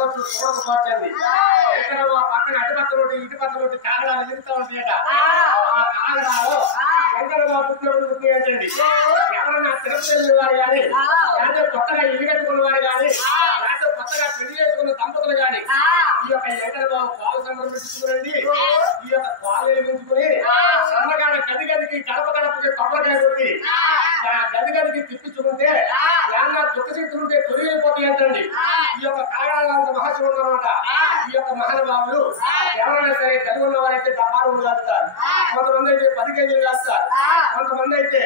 చూడవచ్చు చూడకపోవచ్చండి. ఎక్కడ పక్కన అటు పక్క రోడ్డు ఇటు పక్క రోడ్డు కాగడాలు తిరుగుతూ ఉంటాయట. ఆ కాగడాలు వెంకటరావు పుట్టినప్పుడు పుట్టినట్టండి. ఎవరన్నా తిరుపతి వెళ్ళిన వారు కానీ, లేకపోతే కొత్తగా ఇల్లు కట్టుకున్న వారు కానీ, లేకపోతే కొత్తగా పెళ్లి చేసుకున్న దంపతులు కానీ ఈ యొక్క వెంకటరావు పాలు సంబరం పెట్టుకునండి. ఈ యొక్క పాలు వెలిగించుకుని సన్నగాడ గది గదికి గడప గడపకి కొబ్బరికాయ కొట్టి గది గదికి తిప్పించుకుంటే ఏమన్నా దుఃఖ శక్తులు ఉంటే తొలగిపోతాయి అంటండి. ఈ యొక్క కాగడాలంత మహత్వం ఉన్నమాట. ఈ యొక్క మహానుభావులు ఎవరైనా సరే కలిగి ఉన్న వారైతే 70 కాస్తారు, కొంతమంది అయితే 10 కేజీలు కాస్తారు, కొంతమంది అయితే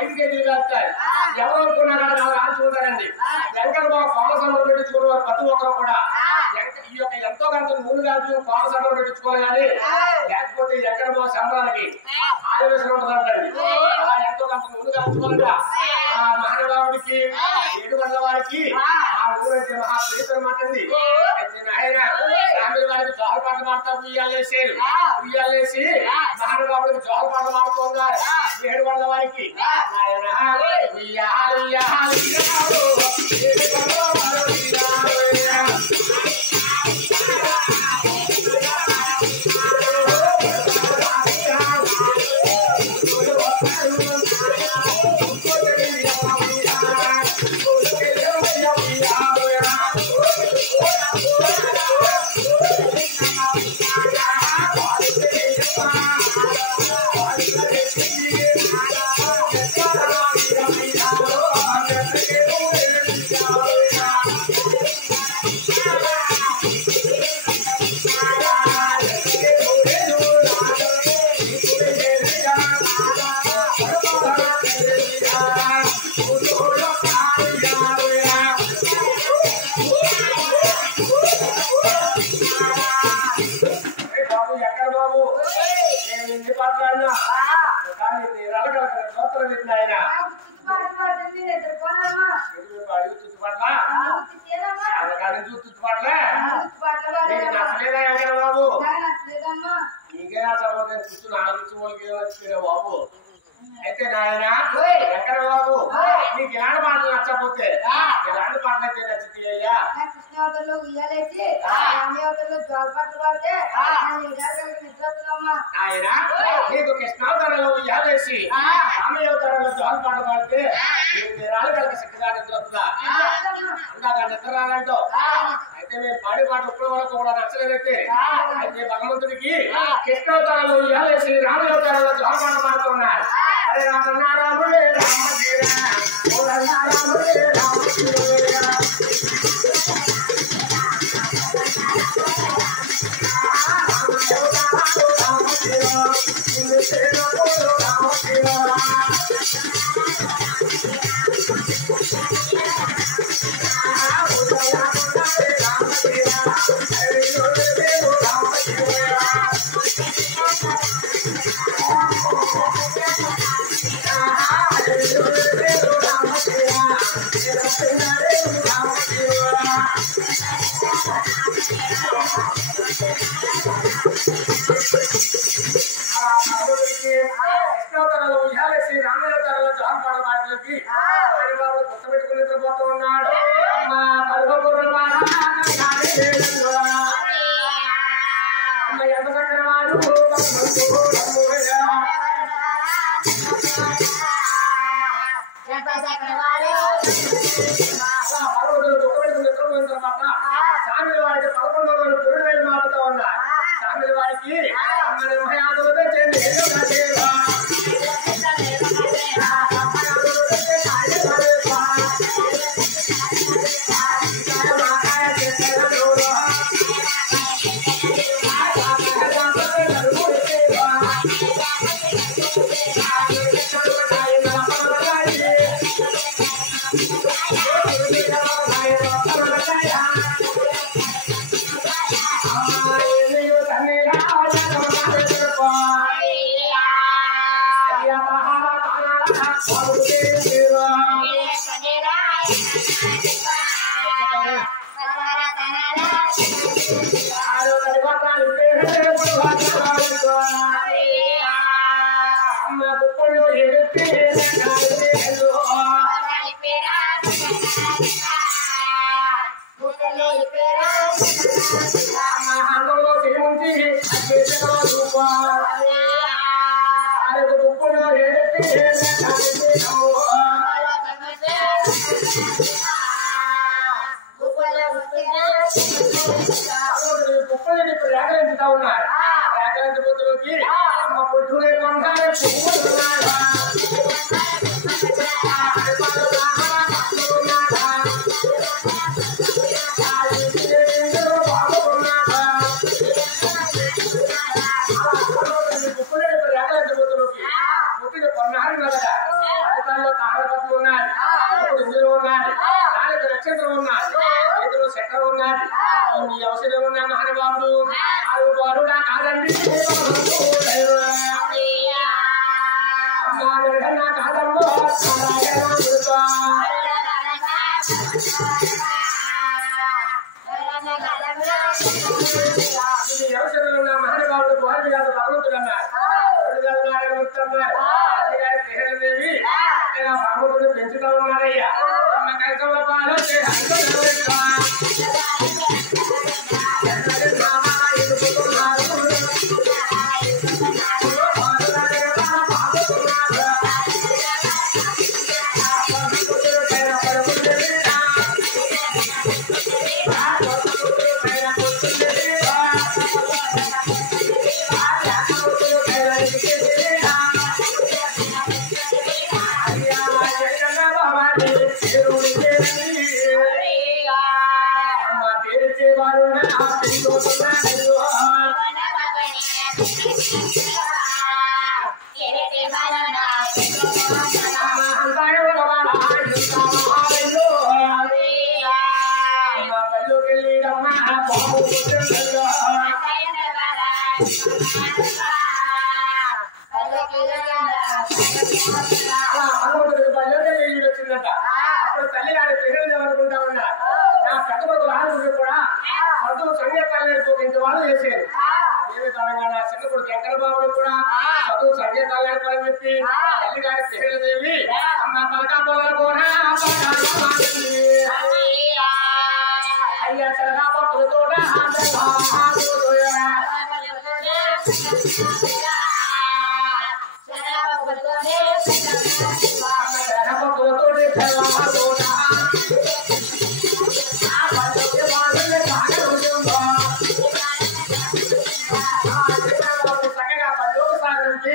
5 కేజీలు కాస్తారు. ఎవరు అనుకున్నా కానీ వాళ్ళు ఆడుచుకుంటారండి. వెంకటబాబు పాల సంబరం పెట్టించుకున్న వారు ప్రతి ఒక్కరు కూడా ఈ యొక్క ఎంతో కొంత నూనె కాల్చి పాల సంబరం పెట్టించుకోవాలి కానీ, లేకపోతే వెంకటబాబు సంబరానికి ఆదివేశం ఉంటుందంటండి. అలా ఎంతో కొంత నూనె కాల్చుకోవాలంట. ఆ మహానుభావుడికి 7 వందల వారికి ఆ నూనె అంటే మహా ప్రీతం మాటండి. అయితే ఆయన ఫ్యామిలీ వారికి జోహర్ పాటలు మాడతా ఉయ్యాలేసారు. ఉయ్యాలేసి మహానుభావుడికి జోహర్ పాటలు మాడుతున్నారు 7 వందల వారికి. ఆయన ఉయ్యాలు ఉయ్యాలు బాబు. అయితే నాయన వెంకటబాబు నీకు ఎలాంటి పాటలు నచ్చకపోతే ఎలాంటి పాటలు అయితే నచ్చుతాయ్యా? కృష్ణావతలో ఉయ్యాలేసి రామయావతలో జోలపాటలు పాడితే ఆయన నీకు కృష్ణావతారంలో ఉయ్యాలేసి రామయావతారంలో జోలపాటలు పాడితే నీకు నిరాలు కనుక చక్కగా నిద్ర వస్తుందా? అందాక నిద్ర రాలంటావు. అయితే మేము పాడి పాట ఇప్పటి వరకు కూడా నచ్చలేదైతే అయితే భగవంతుడికి కృష్ణావతారంలో ఉయ్యాలేసి రామయావతారంలో జోలపాట పాడుతున్నారు. అరే రామ రాముడే రాముడే కృష్ణావతారంలో ఉయ్యాలేసి రామయావతారంలో జోలపాట పాటలకి హరిబాబు గుర్తుపెట్టుకుని నిద్రపోతూ ఉన్నాడు. ఎంత చక్కని వాడు భగవంతుడు గుర్తుపెట్టుకుని నిద్రపోయిన తర్వాత సామిల వారికి 11వ రోజు పురుడు మారుతూ ఉన్నారు. సామిల వారికి అందులో చేముంచి అరకు దుప్పులో ఏదెత్తి కుప్పలు ఇప్పుడు రేఖలించుతా ఉన్నారు. రేఖలించబోతులోకి అమ్మ పొట్టునే కొంటారు నక్షత్రం ఉన్నది, చేతిలో చక్రం ఉన్నది, ఈ ఔషధం ఉన్న మహానుభావుడు వాడుడా కాదండి కాదమ్మో ఈ ఔషధం ఉన్న మహానుభావుడు వాడు కాదు భగవంతుడు అన్నారు. దేవి భగవంతుడు పెంచుతా ఉన్నారయ్యా. అమ్మ కంచంలో పాలు వచ్చిందట. అప్పుడు తల్లి గారి పిల్లలు అనుకుంటా ఉన్నా నా పెద్ద రాజు కూడా చదువు సంగీతాలు ఇంత వాళ్ళు చేశారు. అదే విధంగా నా చిన్న కొడుకు వెంకటబాబుడు కూడా చదువు సంగీతాలు నేర్పాలని చెప్పి తల్లి గారి పిల్లలదేవి అమ్మ పలకాపోలకోనా అయ్యా చలగా పప్పులతోట చక్కగా పల్లూరు సాగరికి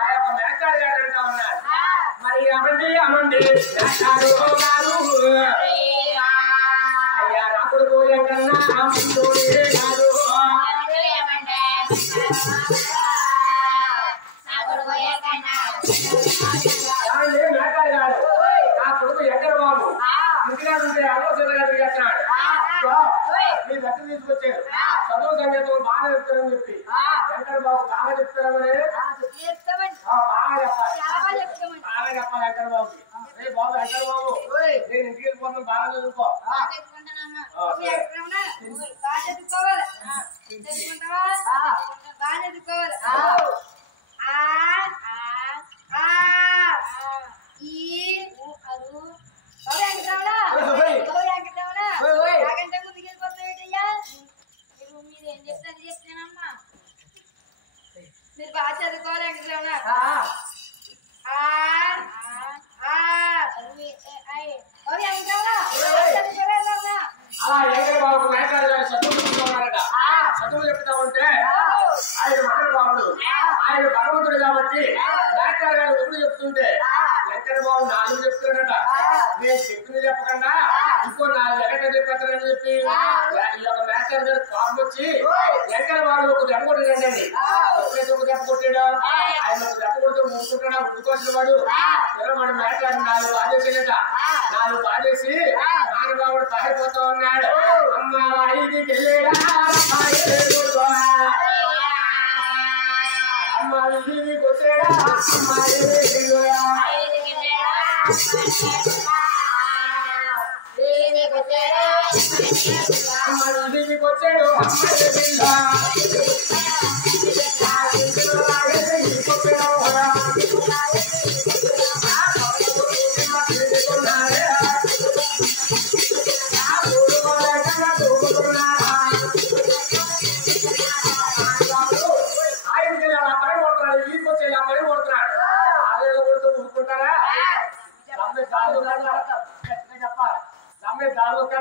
ఆ యొక్క మేకారు గారు అంటా ఉన్నారు. మరి అమండి అమండి అయ్యా నా కొడుకు ఎంకన్నా కాదు మేకారు గారు నా కొడుకు ఎక్కడ బాబు ఇంటిగా ఉంటే ఆలోచన గారు చేస్తున్నాడు. మీ దగ్గర తీసుకొచ్చారు చదువు సంగీతం బాగా చెప్తారని చెప్పి వెంకట బాబు బాగా చెప్తారని బాగా చెప్పాలి వెంకట బాబుకి. రే బాబు వెంకట బాబు నేను ఇంటికి వెళ్ళిపోతాను, బాగా చదువుకో. మీరేం చెప్తాను చెప్తానమ్మా, మీరు బాగా చదువుకోవాలి వెంకటరమణ. అలా ఏకే బాబు మేకారు గారు చదువుకుంటున్నారట. చదువు చెప్తా ఉంటే ఆయన మహానుభావుడు, ఆయన భగవంతుడు కాబట్టి మేకారు గారు ఎప్పుడు చెప్తుంటే వెంకట బాబు 4 చెప్తున్నాడట. నేను చెప్పింది చెప్పకుండా ఇంకో 4 ఎగట చెప్పేస్తానని చెప్పి ఈ యొక్క మేకారు గారు కోపం వచ్చి వెంకట బాబు ఒక దెబ్బ కొట్టాడండి. ఎప్పుడైతే ఒక దెబ్బ కొట్టాడో ఆయన ఒక దెబ్బ కొడుతూ ముట్టుకుంటున్నా ఉట్టుకోసిన వాడు మన మేకారు 4 బాధేసేట. 4 బాధేసి మహానుభావుడు పారిపోతూ ఉన్నాడు. అమ్మ ఐదికి వెళ్ళేడా అమ్మ ఇంటికి వచ్చేడా అమ్మ ఇంటికి వచ్చాడు అమ్మ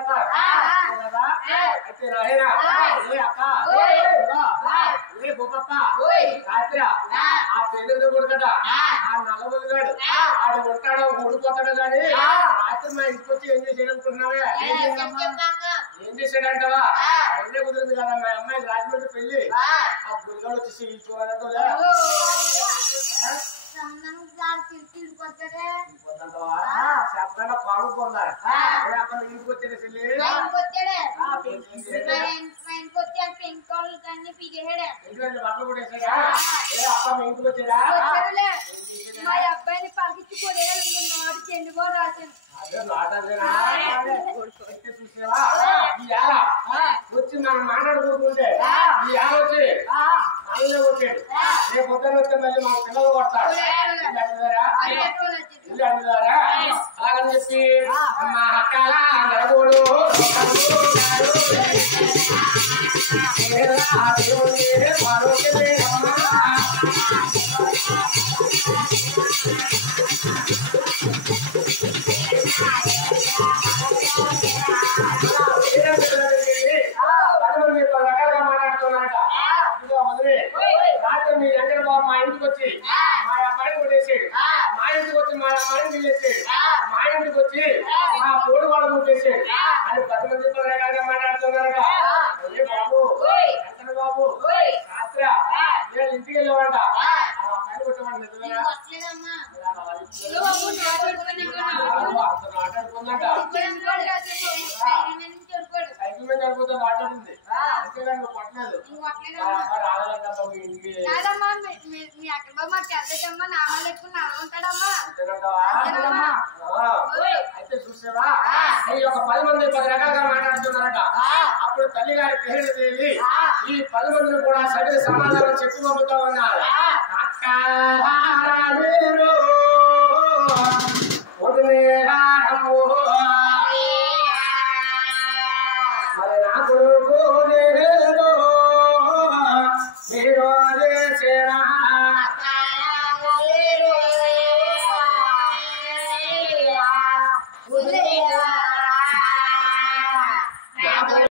చేస్తారు కదా. అయితే నాయనా ఏ అక్క ఏ గొప్ప రాత్రి ఆ పెళ్ళి కొడుకట ఆ నల్లబొద్దుగాడు ఆడు ఉంటాడో ఊడిపోతాడు కానీ రాత్రి మా ఇంటికి వచ్చి ఏం చేసాడు అనుకుంటున్నావే? ఏం చేశాడంటావా? మొన్నే కుదిరింది కదా మా అమ్మాయి రాజమండ్రి పెళ్లి. ఆ గురిగాడు వచ్చేసి చూడాలంటే చెప్పకుండా పాడుకున్నారు అక్కడ ఇంటికి వచ్చేది చెల్లి బట్టలు కూడా వేసాడా? ఏ అప్ప మీ ఇంటికి వచ్చేదా? మా అబ్బాయిని పలికించి కొడేయాలి చెండుగో రాశాను. అదే నాటేనా చూసావా? ఈ ఏళ వచ్చి మనం మాట్లాడుకుంటుంటే ఈ ఏళ వచ్చి మళ్ళీ వచ్చాడు. రేపు పొద్దున వస్తే మళ్ళీ మా పిల్లలు కొడతాడు. ఇల్లు అడుగుతారా? అలాగని చెప్పి మా అక్కల నడగోడు రకాలుగా మాట్లాడుతున్నారట. రాత్రి మీ దగ్గర బాబు మా ఇంటికి వచ్చి మా అబ్బాయిని కొట్టేసాడు. మా ఇంటికి వచ్చి మా అమ్మాయిని నిలేసాడు. మా ఇంటికి వచ్చి మా తోడు వాళ్ళు కొట్టేసాడు అని 10 మంది రకాలుగా మాట్లాడుతున్నారట. బాబు వెంకట బాబు రాత్రి నేను ఇంటికి వెళ్ళేవాడ ఆ అమ్మాయిని కొట్టేవాడు నిజమేనా? సైకిల్ మీద చనిపోతే మాట్లాడింది అంతేగాని నువ్వు కొట్టలేదు. రావాలంటమ్మా మీ ఇంటికి మీ అక్కడ బాబు మాకు వెళ్ళదమ్మా నామాలు ఎక్కువ నవ్వుంటాడమ్మా. అయితే చూసావా ఈ ఒక 10 మంది 10 రకాలుగా మాట్లాడుతున్నారట. అప్పుడు తల్లి గారి పేరుదేవి ఈ 10 మందిని కూడా సరైన సమాధానం చెప్పి పంపుతా ఉన్నారు.